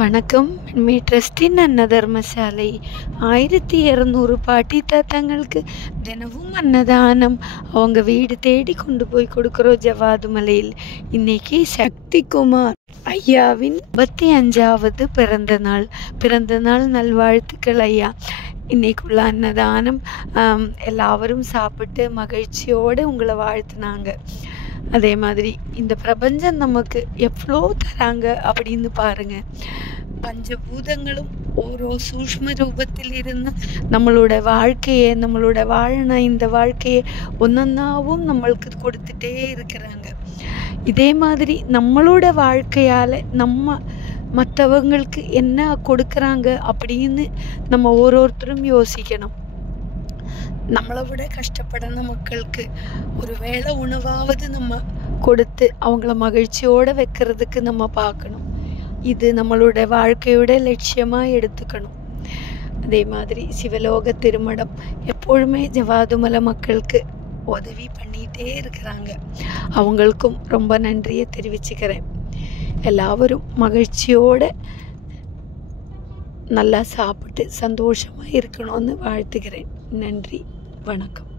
வணக்கம். மீ ட்ரஸ்டின் அன்னதர்மசாலை 1200 பாட்டி தாத்தாங்களுக்கு தினமும் அன்னதானம் அவங்க வீடு தேடி கொண்டு போய் கொடுக்குறோம். ஜவாது மலையில் இன்னைக்கு சக்திகுமார் ஐயாவின் 55வது பிறந்த நாள் நல்வாழ்த்துக்கள் ஐயா. இன்னைக்குள்ள அன்னதானம் எல்லாரும் சாப்பிட்டு மகிழ்ச்சியோடு உங்களை வாழ்த்துனாங்க. அதே மாதிரி இந்த பிரபஞ்சம் நமக்கு எவ்வளோ தராங்க அப்படின்னு பாருங்க. பஞ்சபூதங்களும் ஓரோ சூஷ்ம ரூபத்தில் இருந்து நம்மளோட வாழ்க்கையை நம்மளோட இந்த வாழ்க்கையை ஒன்னொன்னாவும் நம்மளுக்கு கொடுத்துட்டே இருக்கிறாங்க. இதே மாதிரி நம்மளோட வாழ்க்கையால் நம்ம மற்றவங்களுக்கு என்ன கொடுக்குறாங்க அப்படின்னு நம்ம ஒவ்வொருத்தரும் யோசிக்கணும். நம்மளை விட கஷ்டப்படுற மக்களுக்கு ஒரு வேளை உணவாவது நம்ம கொடுத்து அவங்கள மகிழ்ச்சியோடு வைக்கிறதுக்கு நம்ம பார்க்கணும். இது நம்மளோட வாழ்க்கையோட லட்சியமாக எடுத்துக்கணும். அதே மாதிரி சிவலோக திருமணம் எப்பொழுதுமே ஜவாதுமலை மக்களுக்கு உதவி பண்ணிகிட்டே இருக்கிறாங்க. அவங்களுக்கும் ரொம்ப நன்றியை தெரிவிச்சுக்கிறேன். எல்லாரும் மகிழ்ச்சியோடு நல்லா சாப்பிட்டு சந்தோஷமாக இருக்கணும்னு வாழ்த்துக்கிறேன். நன்றி, வணக்கம்.